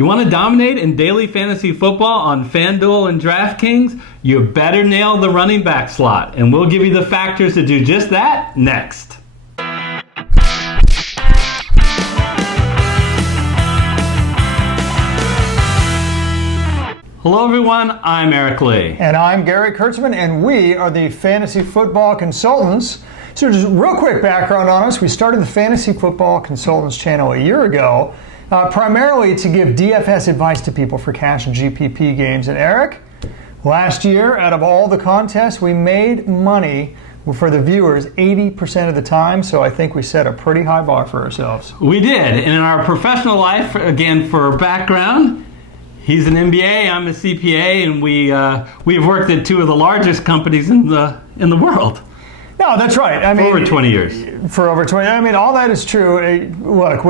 You want to dominate in daily fantasy football on FanDuel and DraftKings? You better nail the running back slot, and we'll give you the factors to do just that next. Hello everyone, I'm Eric Lee. And I'm Gary Kurtzman, and we are the Fantasy Football Consultants. So just real quick background on us. We started the Fantasy Football Consultants channel a year ago, primarily to give DFS advice to people for cash and GPP games. And Eric, last year, out of all the contests, we made money for the viewers 80% of the time, so I think we set a pretty high bar for ourselves. We did, and in our professional life, again, for background, he's an MBA, I'm a CPA, and we have worked at two of the largest companies in the world. No, that's right. For over 20 years. For over 20. I mean, all that is true. Look,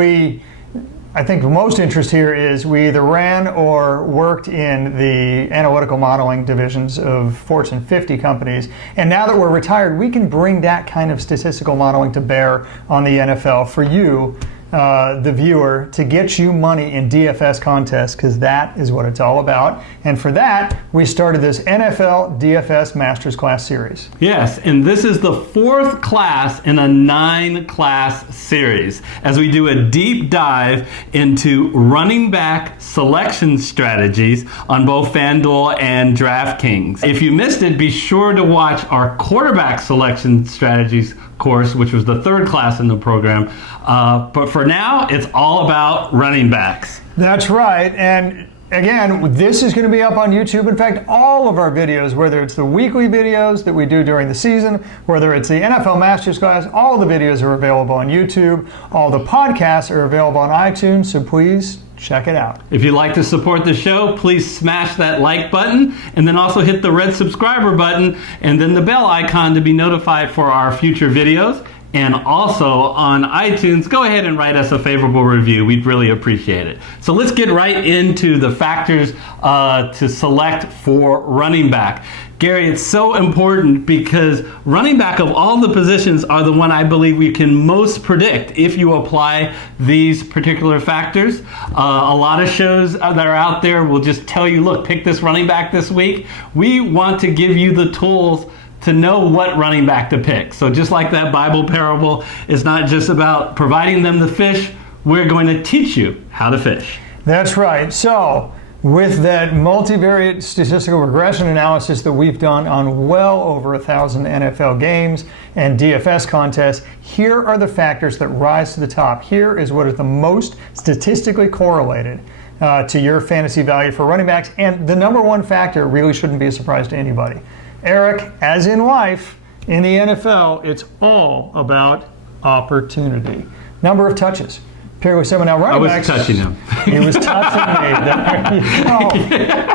I think the most interest here is we either ran or worked in the analytical modeling divisions of Fortune 50 companies. And now that we're retired, we can bring that kind of statistical modeling to bear on the NFL for you, the viewer, to get you money in DFS contests, because that is what it's all about. And for that, we started this NFL DFS Master Class series. Yes, and this is the fourth class in a 9-class series, as we do a deep dive into running back selection strategies on both FanDuel and DraftKings. If you missed it, be sure to watch our quarterback selection strategies course, which was the third class in the program. But for now, it's all about running backs. That's right. And again, this is going to be up on YouTube. In fact, all of our videos, whether it's the weekly videos that we do during the season, whether it's the NFL Masters Class, all the videos are available on YouTube. All the podcasts are available on iTunes, so please check it out. If you'd like to support the show, please smash that like button, and then also hit the red subscriber button, and then the bell icon to be notified for our future videos. And also on iTunes, go ahead and write us a favorable review. We'd really appreciate it. So let's get right into the factors to select for running back. Gary, it's so important because running back of all the positions are the one I believe we can most predict if you apply these particular factors. A lot of shows that are out there will just tell you, look, pick this running back this week. We want to give you the tools to know what running back to pick. So just like that Bible parable, it's not just about providing them the fish, we're going to teach you how to fish. That's right. So with that multivariate statistical regression analysis that we've done on well over 1,000 NFL games and DFS contests, here are the factors that rise to the top. Here is what is the most statistically correlated to your fantasy value for running backs. And the number one factor really shouldn't be a surprise to anybody. Eric, as in life, in the NFL, it's all about opportunity. Number of touches. Paired with someone now running backs. I was touching him. He was touching me. There you go.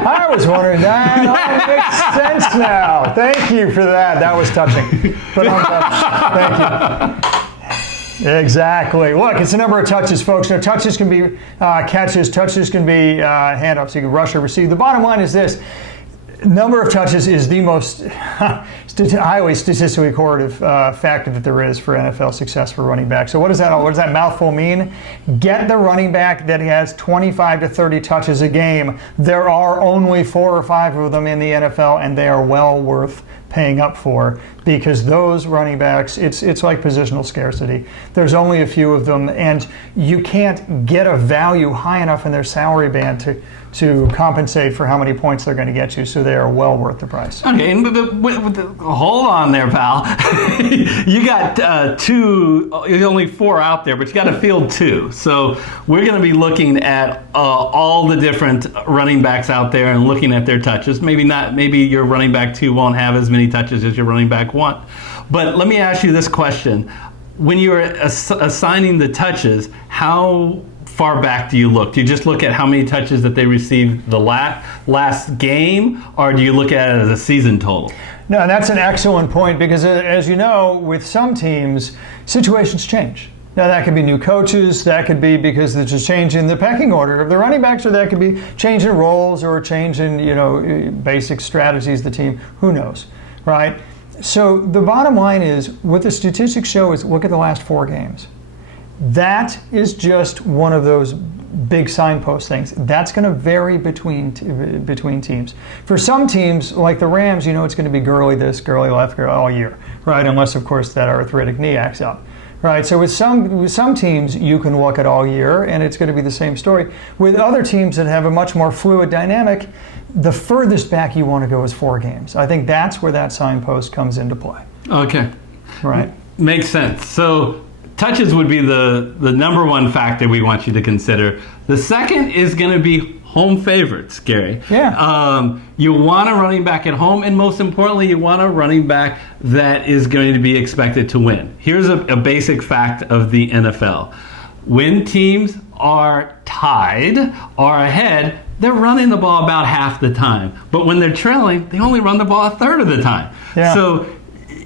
I was wondering, that all makes sense now. Thank you for that. That was touching. But thank you. Exactly. Look, it's the number of touches, folks. Now, touches can be catches. Touches can be handoffs. You can rush or receive. The bottom line is this. Number of touches is the most highly statistically correlative factor that there is for NFL success for running back. So what does that mouthful mean? Get the running back that has 25 to 30 touches a game. There are only 4 or 5 of them in the NFL, and they are well worth paying up for, because those running backs, it's like positional scarcity. There's only a few of them, and you can't get a value high enough in their salary band to compensate for how many points they're going to get you, so they are well worth the price. Okay, hold on there, pal. You got there's only 4 out there, but you got to field 2. So we're going to be looking at all the different running backs out there and looking at their touches. Maybe your running back 2 won't have as many touches as your running back 1. But let me ask you this question. When you're assigning the touches, how far back do you look? Do you just look at how many touches that they received the last game, or do you look at it as a season total? No, that's an excellent point, because as you know, with some teams, situations change. Now, that could be new coaches, that could be because there's a change in the pecking order of the running backs, or that could be change in roles or change in, basic strategies of the team. Who knows, right? So the bottom line is, what the statistics show is, look at the last 4 games. That is just one of those big signpost things. That's going to vary between teams. For some teams, like the Rams, it's going to be Gurley this, Gurley left, Gurley all year, right? Unless, of course, that arthritic knee acts up. Right, so with some teams, you can look at all year, and it's going to be the same story. With other teams that have a much more fluid dynamic, the furthest back you want to go is 4 games. I think that's where that signpost comes into play. Okay. Right. Makes sense. So touches would be the number one factor we want you to consider. The second is going to be home favorites, Gary. Yeah. You want a running back at home, and most importantly, you want a running back that is going to be expected to win. Here's a basic fact of the NFL. When teams are tied or ahead, they're running the ball about half the time. But when they're trailing, they only run the ball a third of the time. Yeah. So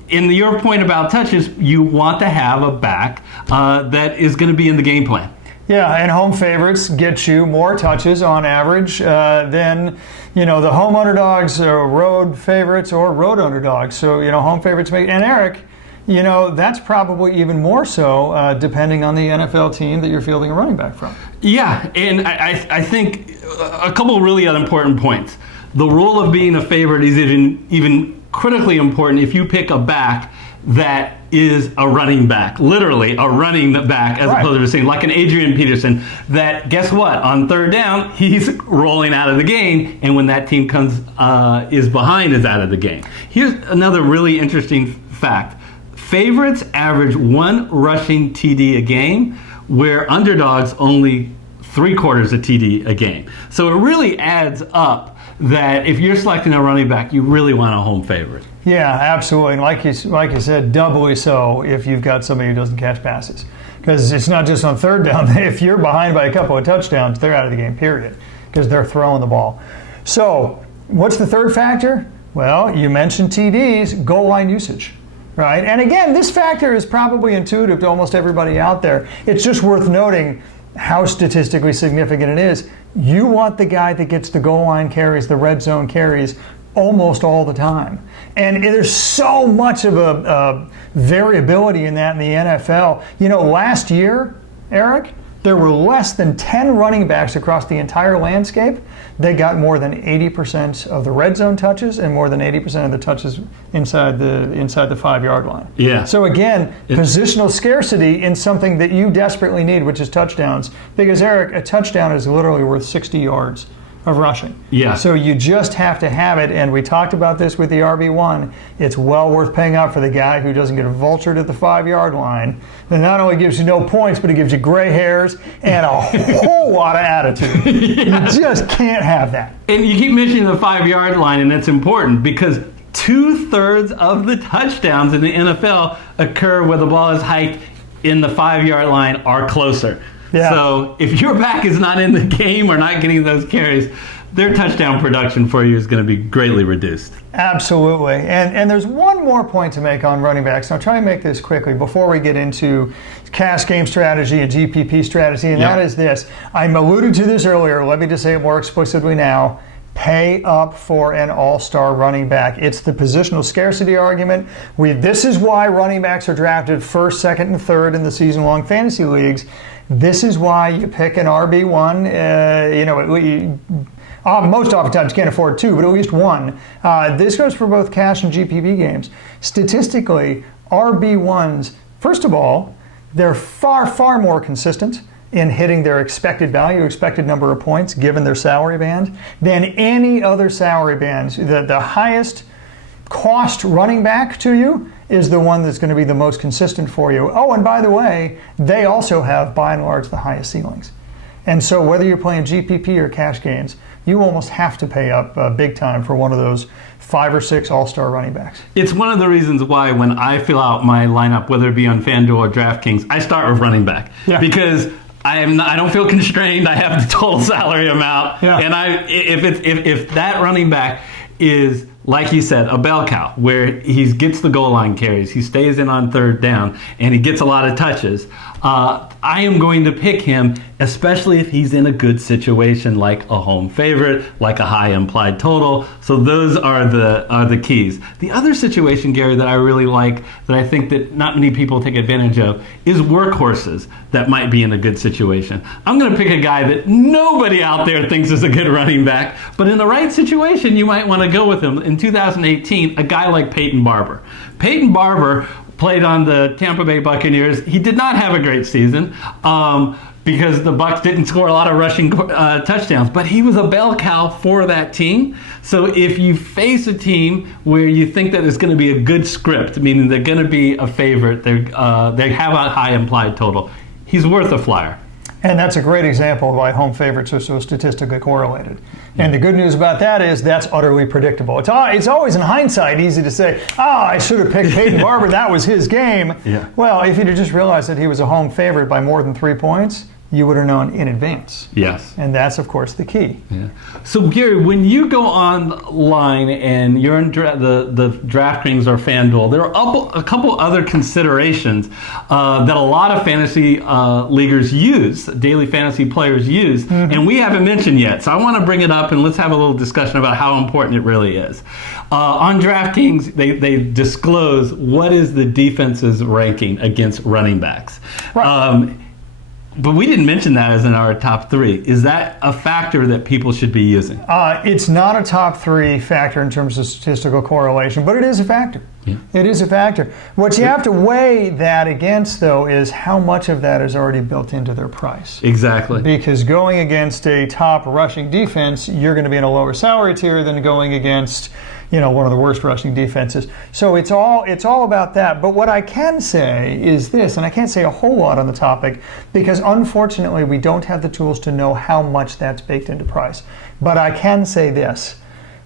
in your point about touches, you want to have a back that is going to be in the game plan. Yeah, and home favorites get you more touches on average than, the home underdogs or road favorites or road underdogs. So, home favorites make, and Eric, that's probably even more so depending on the NFL team that you're fielding a running back from. Yeah, and I think a couple of really important points. The role of being a favorite is even critically important if you pick a back that is a running back, literally a running back, as opposed to saying like an Adrian Peterson, that guess what, on third down, he's rolling out of the game, and when that team is behind, is out of the game. Here's another really interesting fact. Favorites average 1 rushing TD a game, where underdogs only 3/4 a TD a game. So it really adds up that if you're selecting a running back, you really want a home favorite. Yeah, absolutely. And like you said, doubly so if you've got somebody who doesn't catch passes. Because it's not just on third down. If you're behind by a couple of touchdowns, they're out of the game, period. Because they're throwing the ball. So what's the third factor? Well, you mentioned TDs, goal line usage. Right? And again, this factor is probably intuitive to almost everybody out there. It's just worth noting how statistically significant it is. You want the guy that gets the goal line carries, the red zone carries, almost all the time. And there's so much of a variability in that in the NFL. Last year, Eric, there were less than 10 running backs across the entire landscape. They got more than 80% of the red zone touches and more than 80% of the touches inside the 5-yard line. Yeah. So again, positional scarcity in something that you desperately need, which is touchdowns. Because Eric, a touchdown is literally worth 60 yards of rushing. Yeah. So you just have to have it, and we talked about this with the RB1. It's well worth paying out for the guy who doesn't get vultured at the 5-yard line. That not only gives you no points, but it gives you gray hairs and a whole lot of attitude. Yeah. You just can't have that. And you keep mentioning the 5-yard line, and that's important because 2/3 of the touchdowns in the NFL occur where the ball is hiked in the 5-yard line or closer. Yeah. So if your back is not in the game or not getting those carries, their touchdown production for you is going to be greatly reduced. Absolutely. And there's one more point to make on running backs. I'll try and make this quickly before we get into cash game strategy and GPP strategy, and that is this. I'm alluding to this earlier. Let me just say it more explicitly now. Pay up for an all-star running back. It's the positional scarcity argument. This is why running backs are drafted first, second, and third in the season-long fantasy leagues. This is why you pick an RB1. Most oftentimes you can't afford 2, but at least 1. This goes for both cash and GPP games. Statistically, RB1s, first of all, they're far, far more consistent in hitting their expected value, expected number of points, given their salary band, than any other salary bands. The highest cost running back to you is the one that's going to be the most consistent for you. Oh, and by the way, they also have, by and large, the highest ceilings. And so whether you're playing GPP or cash games, you almost have to pay up big time for one of those 5 or 6 all-star running backs. It's one of the reasons why when I fill out my lineup, whether it be on FanDuel or DraftKings, I start with running back. Yeah. Because I don't feel constrained. I have the total salary amount. Yeah. And if that running back is like you said, a bell cow, where he gets the goal line carries, he stays in on third down, and he gets a lot of touches, I am going to pick him, especially if he's in a good situation, like a home favorite, like a high implied total. So those are the keys. The other situation, Gary, that I really like, that I think that not many people take advantage of, is workhorses that might be in a good situation. I'm going to pick a guy that nobody out there thinks is a good running back, but in the right situation, you might want to go with him. In 2018, a guy like Peyton Barber. Peyton Barber played on the Tampa Bay Buccaneers. He did not have a great season because the Bucs didn't score a lot of rushing touchdowns, but he was a bell cow for that team. So if you face a team where you think that it's going to be a good script, meaning they're going to be a favorite, they have a high implied total, he's worth a flyer. And that's a great example of why home favorites are so statistically correlated. And the good news about that is that's utterly predictable. It's always, in hindsight, easy to say, I should have picked Peyton Barber. That was his game. Yeah. Well, if you'd have just realized that he was a home favorite by more than 3 points, you would have known in advance. Yes. And that's, of course, the key. Yeah. So, Gary, when you go online and you're in the DraftKings or FanDuel, there are a couple other considerations that a lot of fantasy leaguers use, daily fantasy players use, and we haven't mentioned yet. So I want to bring it up and let's have a little discussion about how important it really is. On DraftKings, they disclose what is the defense's ranking against running backs. Right. But we didn't mention that as in our top three. Is that a factor that people should be using? It's not a top three factor in terms of statistical correlation, but it is a factor. Yeah. It is a factor. What you have to weigh that against, though, is how much of that is already built into their price. Exactly. Because going against a top rushing defense, you're going to be in a lower salary tier than going against, one of the worst rushing defenses. So it's all about that. But what I can say is this, and I can't say a whole lot on the topic because unfortunately we don't have the tools to know how much that's baked into price. But I can say this.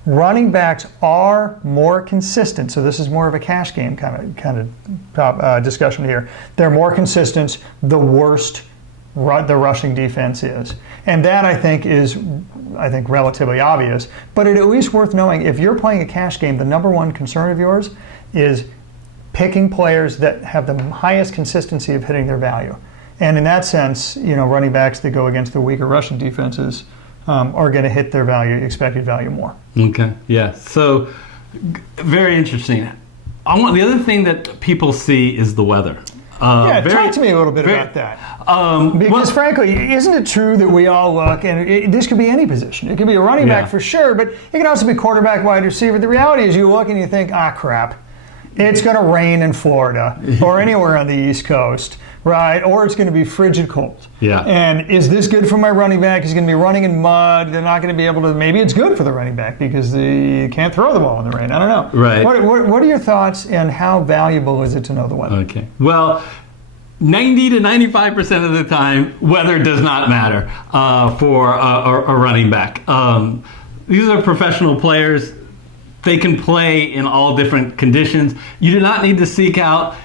Running backs are more consistent, so this is more of a cash game kind of discussion here. They're more consistent the worst the rushing defense is. And that, I think, is relatively obvious. But it's at least worth knowing, if you're playing a cash game, the number one concern of yours is picking players that have the highest consistency of hitting their value. And in that sense, running backs that go against the weaker rushing defenses are going to hit their expected value more. Okay, yeah. So, very interesting. The other thing that people see is the weather. Talk to me a little bit about that. Because frankly, isn't it true that we all look, and this could be any position. It could be a running back for sure, but it can also be quarterback, wide receiver. The reality is you look and you think, crap, it's going to rain in Florida or anywhere on the East Coast, right? Or it's going to be frigid cold. Yeah. And is this good for my running back? He's going to be running in mud. They're not going to be able to. Maybe it's good for the running back because they can't throw the ball in the rain. I don't know. Right. What are your thoughts, and how valuable is it to know the weather? Okay. Well, 90 to 95% of the time, weather does not matter for a running back. These are professional players. They can play in all different conditions. You do not need to seek out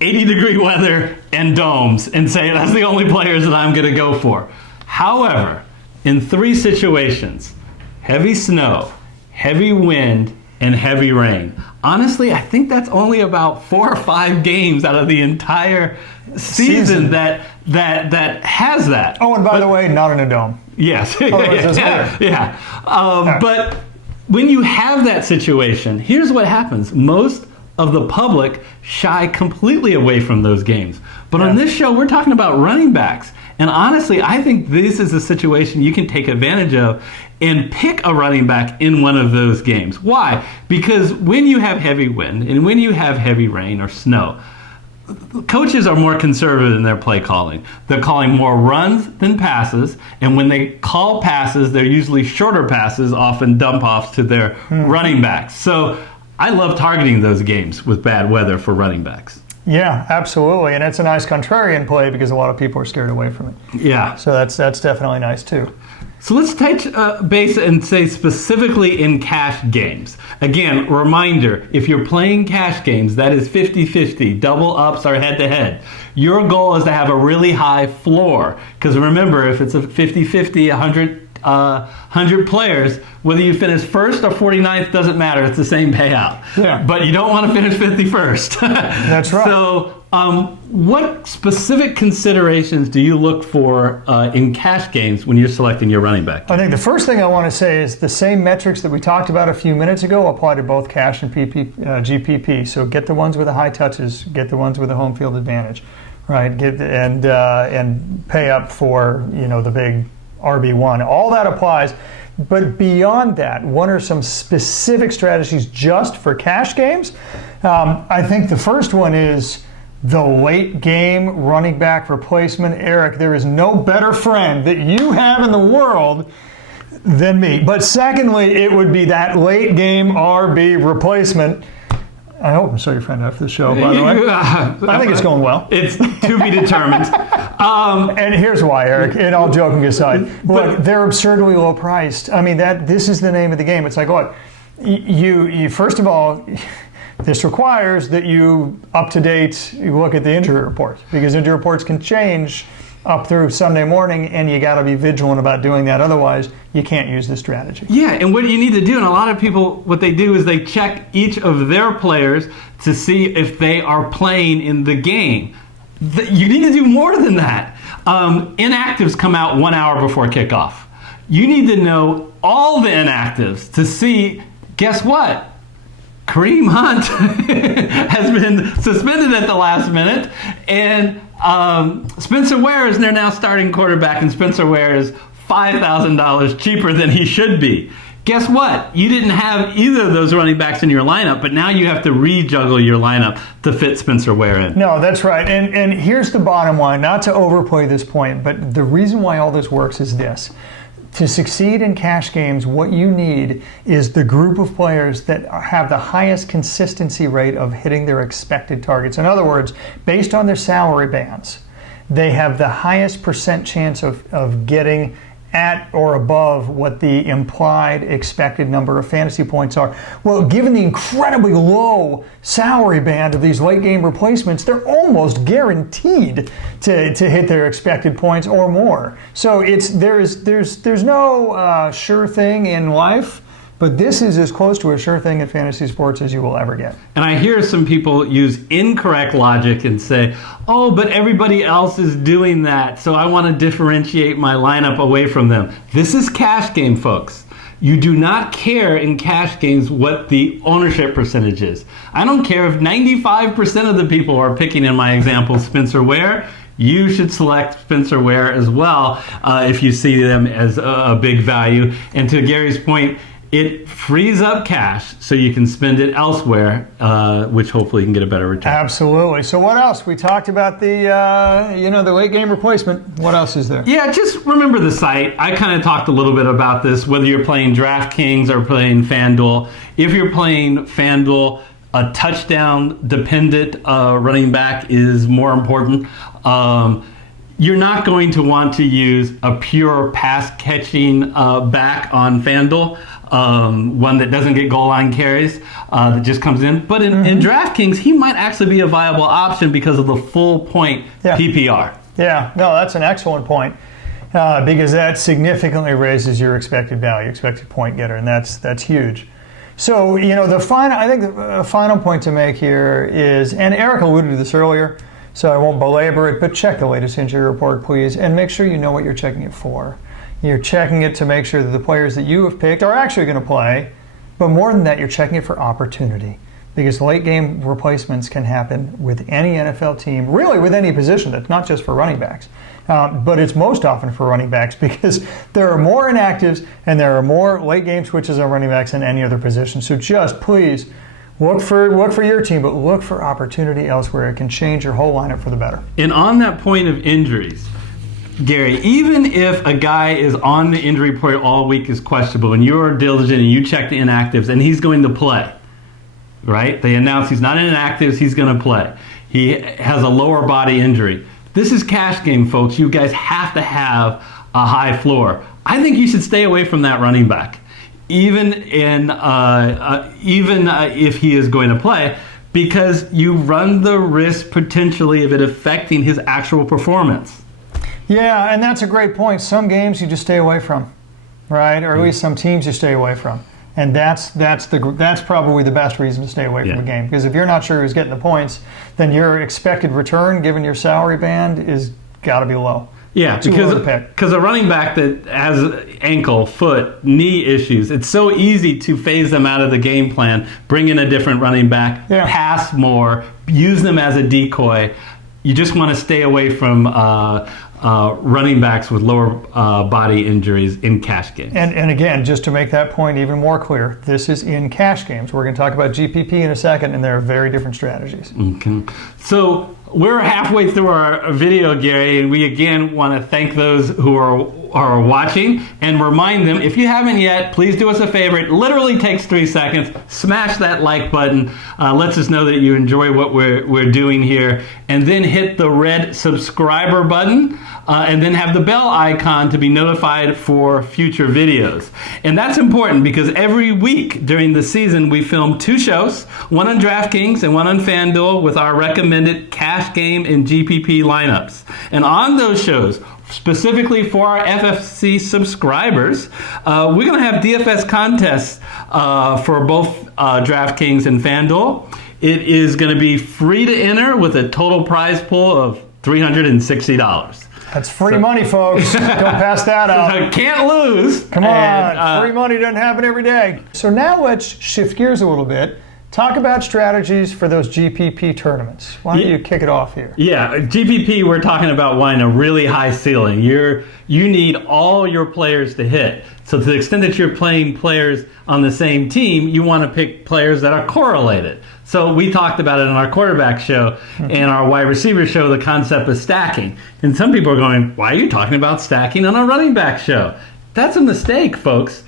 80-degree weather and domes and say that's the only players that I'm going to go for. However, in 3 situations, heavy snow, heavy wind, and heavy rain, honestly, I think that's only about 4 or 5 games out of the entire season that has that. Oh, and by the way, not in a dome. Yes. But when you have that situation, here's what happens. Most of the public shy completely away from those games. But on this show, we're talking about running backs. And honestly, I think this is a situation you can take advantage of and pick a running back in one of those games. Why? Because when you have heavy wind and when you have heavy rain or snow, coaches are more conservative in their play calling. They're calling more runs than passes, and when they call passes, they're usually shorter passes, often dump-offs to their running backs. So I love targeting those games with bad weather for running backs. Yeah, absolutely, and it's a nice contrarian play because a lot of people are scared away from it. Yeah. So that's definitely nice too. So let's touch base and say specifically in cash games. Again, reminder, if you're playing cash games, that is 50-50, double ups or head-to-head. Your goal is to have a really high floor. Because remember, if it's a 50-50, 100 players, whether you finish first or 49th doesn't matter. It's the same payout. Yeah. But you don't want to finish 51st. That's right. So what specific considerations do you look for in cash games when you're selecting your running back? I think the first thing I want to say is the same metrics that we talked about a few minutes ago apply to both cash and GPP. So get the ones with the high touches, get the ones with the home field advantage, right? And pay up for the big RB1. All that applies. But beyond that, what are some specific strategies just for cash games? I think the first one is the late game running back replacement. Eric, there is no better friend that you have in the world than me. But secondly, it would be that late game RB replacement. I hope I'm still your friend after the show, by the way. I think it's going well. It's to be determined. And here's why, Eric, and all joking aside. Look, they're absurdly low priced. I mean, this is the name of the game. It's like, look, you first of all, this requires that you look at the injury reports, because injury reports can change up through Sunday morning, and you got to be vigilant about doing that. Otherwise, you can't use this strategy. Yeah, and what you need to do, and a lot of people, what they do is they check each of their players to see if they are playing in the game. You need to do more than that. Inactives come out 1 hour before kickoff. You need to know all the inactives to see, guess what? Kareem Hunt has been suspended at the last minute, and Spencer Ware is their now starting quarterback, and Spencer Ware is $5,000 cheaper than he should be. Guess what? You didn't have either of those running backs in your lineup, but now you have to rejuggle your lineup to fit Spencer Ware in. No, that's right. And here's the bottom line, not to overplay this point, but the reason why all this works is this. To succeed in cash games, what you need is the group of players that have the highest consistency rate of hitting their expected targets. In other words, based on their salary bands, they have the highest percent chance of getting at or above what the implied expected number of fantasy points are. Well, given the incredibly low salary band of these late game replacements, they're almost guaranteed to hit their expected points or more. So there's no sure thing in life, but this is as close to a sure thing in fantasy sports as you will ever get. And I hear some people use incorrect logic and say, oh, but everybody else is doing that, so I want to differentiate my lineup away from them. This is cash game, folks. You do not care in cash games what the ownership percentage is. I don't care if 95% of the people are picking, in my example, Spencer Ware. You should select Spencer Ware as well if you see them as a big value. And to Gary's point, it frees up cash so you can spend it elsewhere, which hopefully you can get a better return. Absolutely. So what else? We talked about the late game replacement. What else is there? Yeah, just remember the site. I kind of talked a little bit about this, whether you're playing DraftKings or playing FanDuel. If you're playing FanDuel, a touchdown-dependent running back is more important. You're not going to want to use a pure pass-catching back on FanDuel. One that doesn't get goal line carries, that just comes in. But in DraftKings, he might actually be a viable option because of the full point PPR. Yeah, no, that's an excellent point because that significantly raises your expected value, expected point getter, and that's huge. So, I think the final point to make here is, and Eric alluded to this earlier, so I won't belabor it, but check the latest injury report, please, and make sure you know what you're checking it for. You're checking it to make sure that the players that you have picked are actually going to play, but more than that, you're checking it for opportunity, because late game replacements can happen with any NFL team, really with any position. That's not just for running backs, but it's most often for running backs because there are more inactives and there are more late game switches on running backs than any other position. So just please look for your team, but look for opportunity elsewhere. It can change your whole lineup for the better. And on that point of injuries, Gary, even if a guy is on the injury report all week is questionable and you're diligent and you check the inactives and he's going to play, right? They announce he's not in inactives, he's going to play. He has a lower body injury. This is cash game, folks. You guys have to have a high floor. I think you should stay away from that running back, even if he is going to play, because you run the risk potentially of it affecting his actual performance. Yeah, and that's a great point. Some games you just stay away from. right? Or at least some teams you stay away from. And that's probably the best reason to stay away from a game. Because if you're not sure who's getting the points, then your expected return, given your salary band, is got to be low. Yeah, because a running back that has ankle, foot, knee issues, it's so easy to phase them out of the game plan, bring in a different running back, pass more, use them as a decoy. You just want to stay away from running backs with lower body injuries in cash games. And again, just to make that point even more clear, this is in cash games. We're going to talk about GPP in a second, and there are very different strategies. Okay. So we're halfway through our video, Gary, and we again want to thank those who are watching and remind them, if you haven't yet, please do us a favor. It literally takes 3 seconds. Smash that like button. Lets us know that you enjoy what we're doing here. And then hit the red subscriber button. And then have the bell icon to be notified for future videos. And that's important because every week during the season we film 2 shows, one on DraftKings and one on FanDuel with our recommended cash game and GPP lineups. And on those shows, specifically for our FFC subscribers, we're going to have DFS contests for both DraftKings and FanDuel. It is going to be free to enter with a total prize pool of $360. That's free money, folks. Don't pass that up. Can't lose. Come on. Free money doesn't happen every day. So now let's shift gears a little bit. Talk about strategies for those GPP tournaments. Why don't you kick it off here? Yeah, GPP, we're talking about wanting a really high ceiling. You need all your players to hit. So to the extent that you're playing players on the same team, you want to pick players that are correlated. So we talked about it in our quarterback show and our wide receiver show, the concept of stacking. And some people are going, why are you talking about stacking on a running back show? That's a mistake, folks.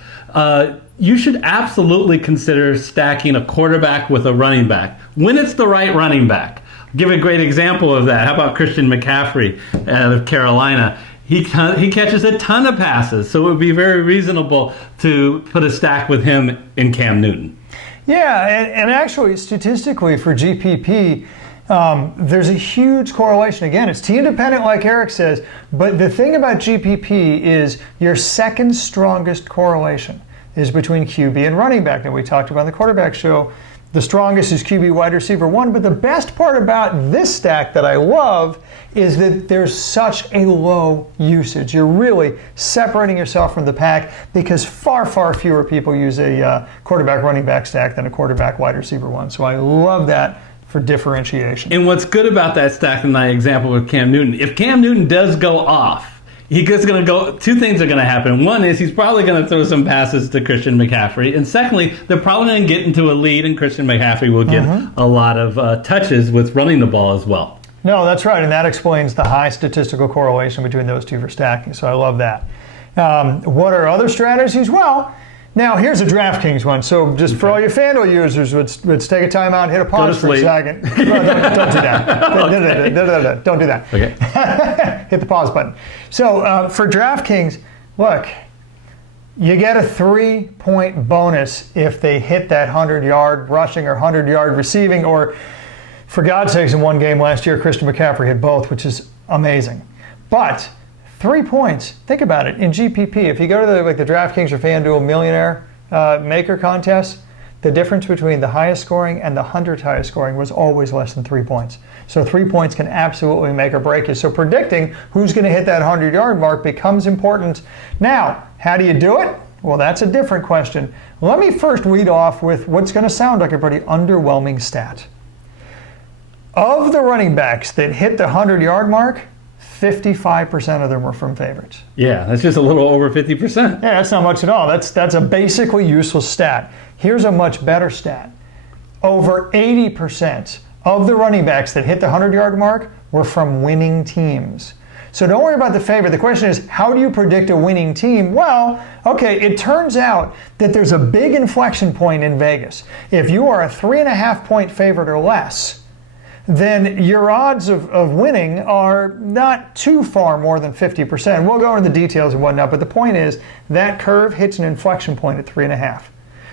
You should absolutely consider stacking a quarterback with a running back when it's the right running back. I'll give a great example of that. How about Christian McCaffrey out of Carolina? He catches a ton of passes, so it would be very reasonable to put a stack with him in Cam Newton. Yeah, and actually, statistically for GPP, there's a huge correlation. Again, it's team dependent, like Eric says, but the thing about GPP is your second strongest correlation is between QB and running back. Now, we talked about in the quarterback show, the strongest is QB wide receiver 1, but the best part about this stack that I love is that there's such a low usage. You're really separating yourself from the pack because far, far fewer people use a quarterback running back stack than a quarterback wide receiver 1. So I love that for differentiation. And what's good about that stack in my example with Cam Newton, if Cam Newton does go off, two things are going to happen. One is he's probably going to throw some passes to Christian McCaffrey. And secondly, they're probably going to get into a lead, and Christian McCaffrey will get a lot of touches with running the ball as well. No, that's right. And that explains the high statistical correlation between those two for stacking. So I love that. What are other strategies? Well, now here's a DraftKings one. So just for all your FanDuel users, let's take a time out and hit a pause for a second. No, don't do that. Don't do that. Okay. Hit the pause button. So for DraftKings, look, you get a 3-point bonus if they hit that 100-yard rushing or 100-yard receiving, or for God's sakes, in one game last year, Christian McCaffrey hit both, which is amazing. But 3 points, think about it, in GPP, if you go to the DraftKings or FanDuel Millionaire Maker contest, the difference between the highest scoring and the 100th highest scoring was always less than 3 points. So 3 points can absolutely make or break you. So predicting who's going to hit that 100-yard mark becomes important. Now, how do you do it? Well, that's a different question. Let me first lead off with what's going to sound like a pretty underwhelming stat. Of the running backs that hit the 100-yard mark, 55% of them were from favorites. Yeah, that's just a little over 50%. Yeah, that's not much at all. That's a basically useless stat. Here's a much better stat. Over 80% of the running backs that hit the 100-yard mark were from winning teams. So don't worry about the favorite. The question is, how do you predict a winning team? Well, okay, it turns out that there's a big inflection point in Vegas. If you are a 3.5-point favorite or less, then your odds of winning are not too far more than 50%. We'll go into the details and whatnot, but the point is that curve hits an inflection point at 3.5.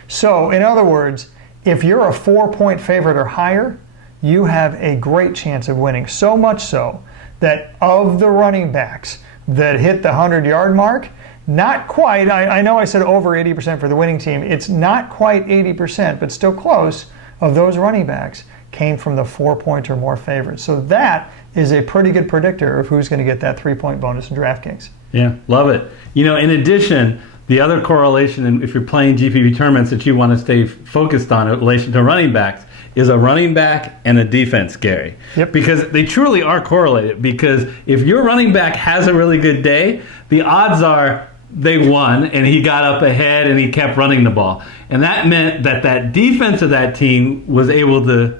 So, in other words, if you're a 4-point favorite or higher, you have a great chance of winning. So much so that of the running backs that hit the 100-yard mark, Not quite. I know I said over 80% for the winning team. It's not quite 80%, but still close, of those running backs came from the 4-point or more favorites. So that is a pretty good predictor of who's going to get that 3-point bonus in DraftKings. Yeah, love it. In addition, the other correlation, and if you're playing GPP tournaments that you want to stay focused on in relation to running backs, is a running back and a defense, Gary. Yep. Because they truly are correlated. Because if your running back has a really good day, the odds are they won, and he got up ahead and he kept running the ball. And that meant that defense of that team was able to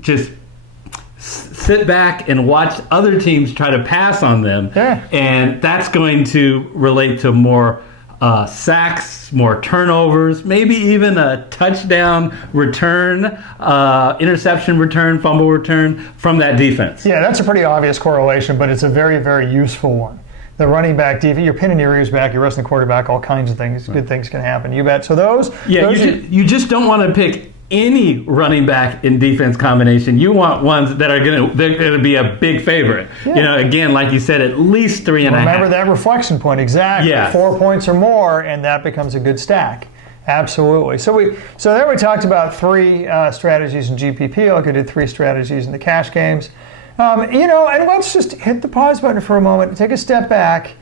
just sit back and watch other teams try to pass on them. Yeah. And that's going to relate to more sacks, more turnovers, maybe even a touchdown return, interception return, fumble return from that defense. Yeah, that's a pretty obvious correlation, but it's a very, very useful one. The running back defense, you're pinning your ears back, you're resting the quarterback, all kinds of things, good things can happen. You bet. So those... you just don't want to pick any running back in defense combination. You want ones that are going to be a big favorite. Yeah. Again, like you said, at least 3.5. Remember that reflection point, exactly. Yeah. 4 points or more, and that becomes a good stack. Absolutely. So there we talked about 3 strategies in GPP. I could do 3 strategies in the cash games. And let's just hit the pause button for a moment, take a step back,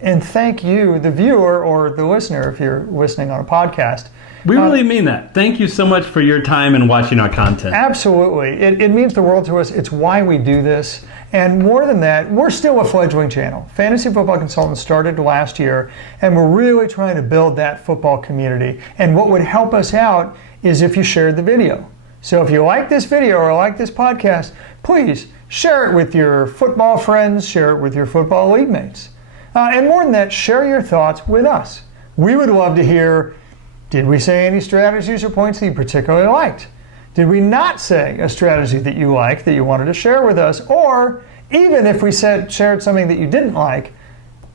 and thank you, the viewer or the listener, if you're listening on a podcast. We really mean that. Thank you so much for your time and watching our content. Absolutely. It means the world to us. It's why we do this. And more than that, we're still a fledgling channel. Fantasy Football Consultants started last year, and we're really trying to build that football community. And what would help us out is if you shared the video. So if you like this video or like this podcast, please share it with your football friends, share it with your football league mates. And more than that, share your thoughts with us. We would love to hear, did we say any strategies or points that you particularly liked? Did we not say a strategy that you liked that you wanted to share with us? Or even if we shared something that you didn't like,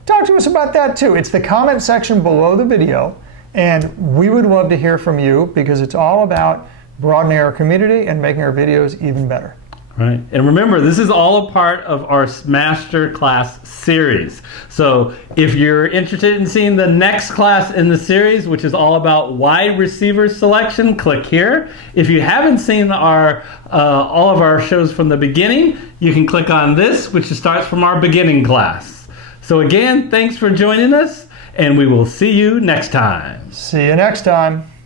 talk to us about that too. It's the comment section below the video, and we would love to hear from you because it's all about broadening our community and making our videos even better. Right. And remember, this is all a part of our Master Class series. So if you're interested in seeing the next class in the series, which is all about wide receiver selection, click here. If you haven't seen all of our shows from the beginning, you can click on this, which starts from our beginning class. So again, thanks for joining us, and we will see you next time. See you next time.